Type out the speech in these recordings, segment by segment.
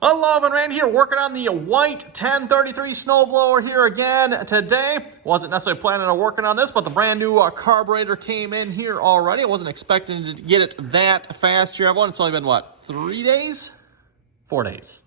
Unloving Randy here, working on the white 1033 snowblower here again today. Wasn't necessarily planning on working on this, but the brand new carburetor came in here already. I wasn't expecting to get it that fast here, everyone. It's only been, what, 3 days? 4 days.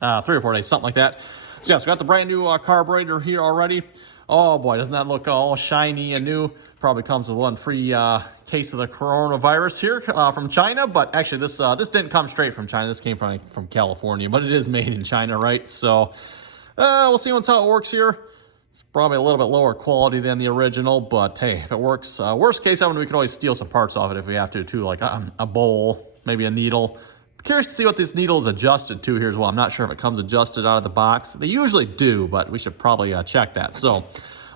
3 or 4 days, something like that. So yes, we got the brand new carburetor here already. Oh boy, doesn't that look all shiny and new? Probably comes with one free case of the coronavirus here from China, but actually this didn't come straight from China. This came from California, but it is made in China, right? So we'll see how it works here. It's probably a little bit lower quality than the original, but hey, if it works, worst case, we can always steal some parts off it if we have to too, like a bowl, maybe a needle. Curious to see what this needle is adjusted to here as well. I'm not sure if it comes adjusted out of the box. They usually do, but we should probably check that. So,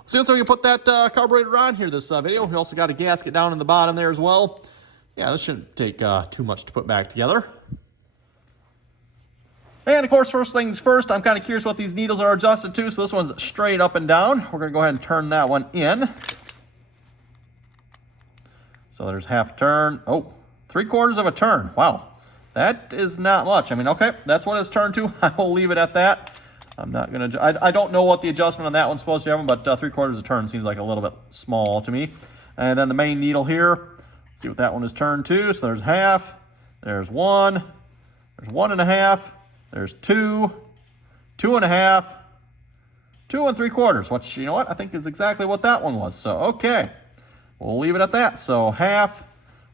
see so we can put that carburetor on here this video. We also got a gasket down in the bottom there as well. Yeah, this shouldn't take too much to put back together. And of course, first things first, I'm kind of curious what these needles are adjusted to. So this one's straight up and down. We're going to go ahead and turn that one in. So there's half a turn. Oh, 3/4 of a turn. Wow. That is not much. I mean, okay, that's what it's turned to. I will leave it at that. I'm not going to, I don't know what the adjustment on that one's supposed to be, but 3/4 of a turn seems like a little bit small to me. And then the main needle here, let's see what that one is turned to. So there's half, there's 1, there's 1.5, there's 2, 2.5, 2 3/4, which, you know what, I think is exactly what that one was. So, okay, we'll leave it at that. So half,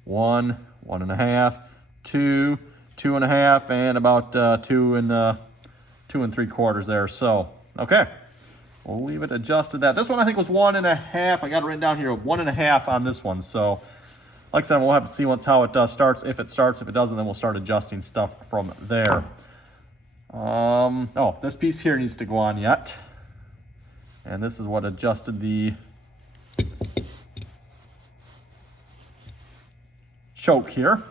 1, 1.5, 2, 2.5, and about 2 3/4 there. So, okay, we'll leave it adjusted that. This one I think was 1.5. I got it written down here, 1.5 on this one. So, like I said, we'll have to see how it starts. If it starts, if it doesn't, then we'll start adjusting stuff from there. Oh, this piece here needs to go on yet. And this is what adjusted the choke here.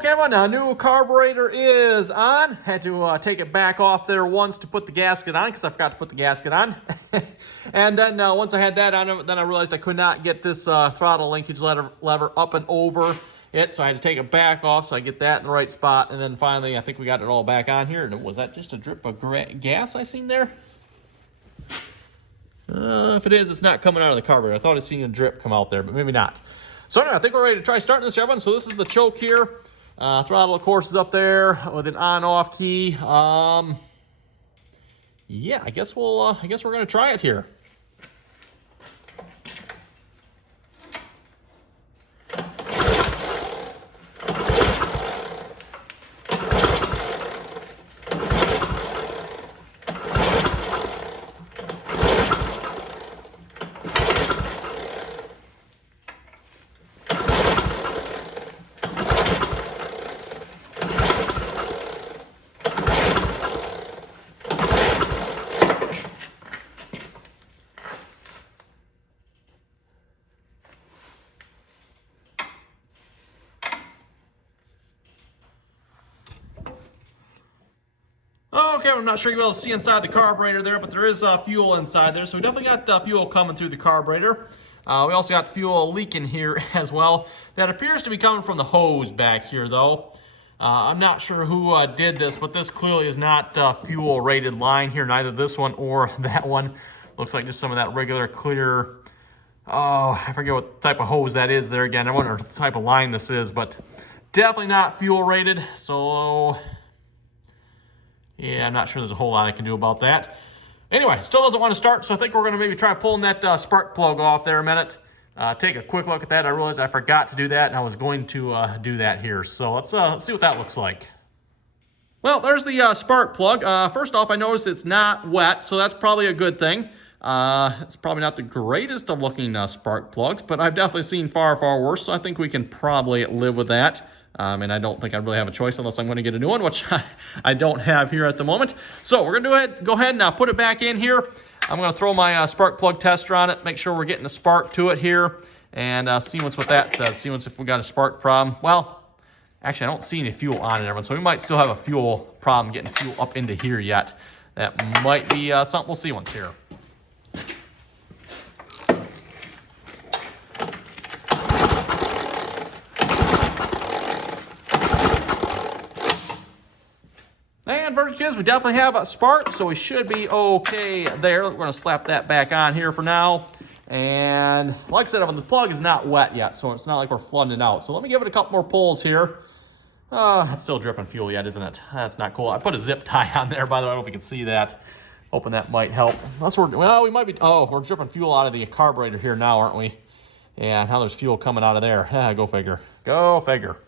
Okay, everyone, now new carburetor is on. Had to take it back off there once to put the gasket on because I forgot to put the gasket on. And then once I had that on, then I realized I could not get this throttle linkage lever up and over it, so I had to take it back off so I get that in the right spot. And then finally, I think we got it all back on here. And was that just a drip of gas I seen there? If it is, it's not coming out of the carburetor. I thought I seen a drip come out there, but maybe not. So anyway, I think we're ready to try starting this, everyone. So this is the choke here. Throttle, of course, is up there with an on-off key. Yeah, I guess we're gonna try it here. Okay, I'm not sure you'll be able to see inside the carburetor there, but there is fuel inside there. So we definitely got fuel coming through the carburetor. We also got fuel leaking here as well. That appears to be coming from the hose back here, though. I'm not sure who did this, but this clearly is not fuel rated line here, neither this one or that one. Looks like just some of that regular clear, oh, I forget what type of hose that is there again. I wonder what type of line this is, but definitely not fuel rated. So yeah, I'm not sure there's a whole lot I can do about that. Anyway, still doesn't want to start, so I think we're going to maybe try pulling that spark plug off there a minute. Take a quick look at that. I realized I forgot to do that, and I was going to do that here. So let's see what that looks like. Well, there's the spark plug. First off, I noticed it's not wet, so that's probably a good thing. It's probably not the greatest of looking spark plugs, but I've definitely seen far, far worse, so I think we can probably live with that. And I don't think I really have a choice unless I'm going to get a new one, which I don't have here at the moment. So we're going to go ahead and now put it back in here. I'm going to throw my spark plug tester on it, make sure we're getting a spark to it here, and see what that says. See if we got a spark problem. Well, actually, I don't see any fuel on it, everyone, so we might still have a fuel problem getting fuel up into here yet. That might be something we'll see once here. And Virgin Kids, we definitely have a spark, so we should be okay there. We're going to slap that back on here for now. And like I said, the plug is not wet yet, so it's not like we're flooding it out. So let me give it a couple more pulls here. It's still dripping fuel yet, isn't it? That's not cool. I put a zip tie on there, by the way. I don't know if you can see that. Hoping that might help. Well, we might be, we're dripping fuel out of the carburetor here now, aren't we? Yeah, now there's fuel coming out of there. Go figure. Go figure.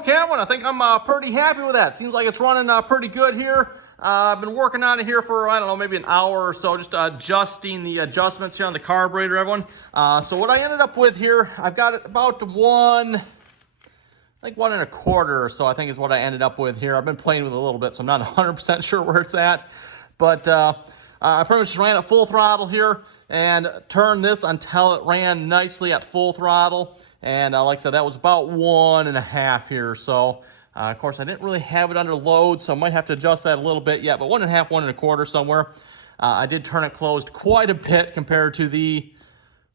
Okay, I think I'm pretty happy with that. Seems like it's running pretty good here. I've been working on it here for, I don't know, maybe an hour or so, just adjusting the adjustments here on the carburetor, everyone. So what I ended up with here, I've got it about one, I think 1.25 or so, I think is what I ended up with here. I've been playing with it a little bit, so I'm not 100% sure where it's at. But I pretty much just ran at full throttle here and turned this until it ran nicely at full throttle. And like I said, that was about 1.5 here or so. Of course, I didn't really have it under load, so I might have to adjust that a little bit yet, but 1.5, 1.25 somewhere. I did turn it closed quite a bit compared to the,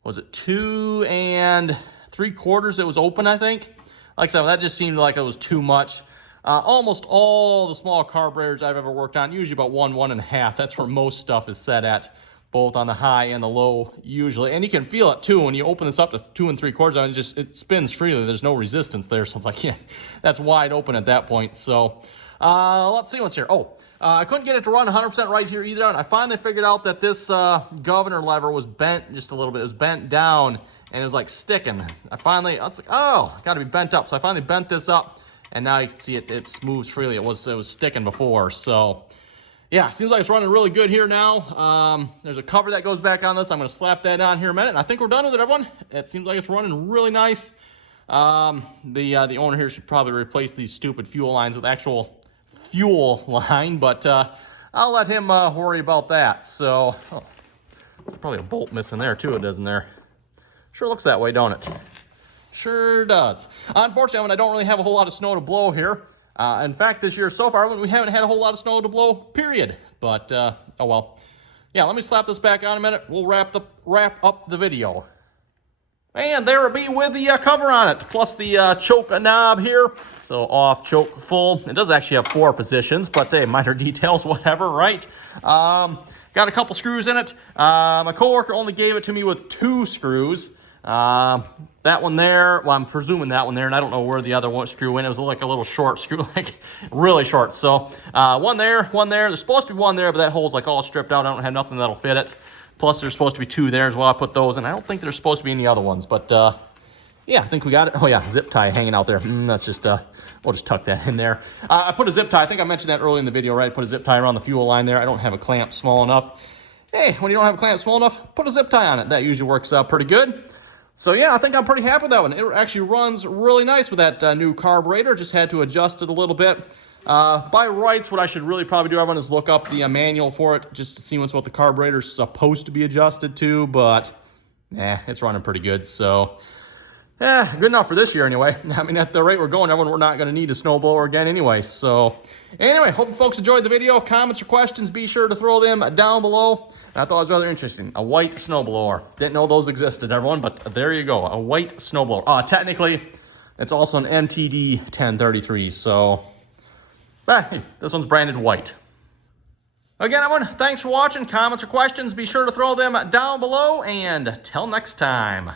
was it 2 3/4 it was open, I think? Like I said, that just seemed like it was too much. Almost all the small carburetors I've ever worked on, usually about 1, 1.5. That's where most stuff is set at, both on the high and the low usually. And you can feel it too when you open this up to 2 3/4. It spins freely. There's no resistance there. So it's like, yeah, that's wide open at that point. So let's see what's here. I couldn't get it to run 100% right here either. And I finally figured out that this governor lever was bent just a little bit. It was bent down and it was like sticking. I was like, oh, got to be bent up. So I finally bent this up. And now you can see it moves freely. It was sticking before. So yeah, seems like it's running really good here now. There's a cover that goes back on this. I'm going to slap that on here in a minute. And I think we're done with it, everyone. It seems like it's running really nice. The owner here should probably replace these stupid fuel lines with actual fuel line, but I'll let him worry about that. So, there's probably a bolt missing there too, isn't there? Sure looks that way, don't it? Sure does. Unfortunately, I don't really have a whole lot of snow to blow here. In fact, this year so far, we haven't had a whole lot of snow to blow, period. But, oh well. Yeah, let me slap this back on a minute. We'll wrap up the video. And there it be with the cover on it, plus the choke knob here. So off, choke, full. It does actually have 4 positions, but hey, minor details, whatever, right? Got a couple screws in it. My coworker only gave it to me with 2 screws. That one there, well, I'm presuming that one there, and I don't know where the other one screw went. It was like a little short screw, like really short. So one there. There's supposed to be one there, but that hole's like all stripped out. I don't have nothing that'll fit it. Plus, there's supposed to be 2 there as well. I put those, and I don't think there's supposed to be any other ones. But yeah, I think we got it. Oh yeah, zip tie hanging out there. That's just, we'll just tuck that in there. I put a zip tie. I think I mentioned that early in the video, right? Put a zip tie around the fuel line there. I don't have a clamp small enough. Hey, when you don't have a clamp small enough, put a zip tie on it. That usually works out pretty good. So yeah, I think I'm pretty happy with that one. It actually runs really nice with that new carburetor. Just had to adjust it a little bit. By rights, what I should really probably do, everyone, is look up the manual for it just to see what the carburetor is supposed to be adjusted to. But it's running pretty good. So good enough for this year anyway. I mean, at the rate we're going, everyone, we're not going to need a snowblower again anyway. So anyway, hope you folks enjoyed the video. Comments or questions, be sure to throw them down below. I thought it was rather interesting. A white snowblower. Didn't know those existed, everyone, but there you go. A white snowblower. Technically, it's also an MTD 1033. So, hey, this one's branded white. Again, everyone, thanks for watching. Comments or questions, be sure to throw them down below. And till next time.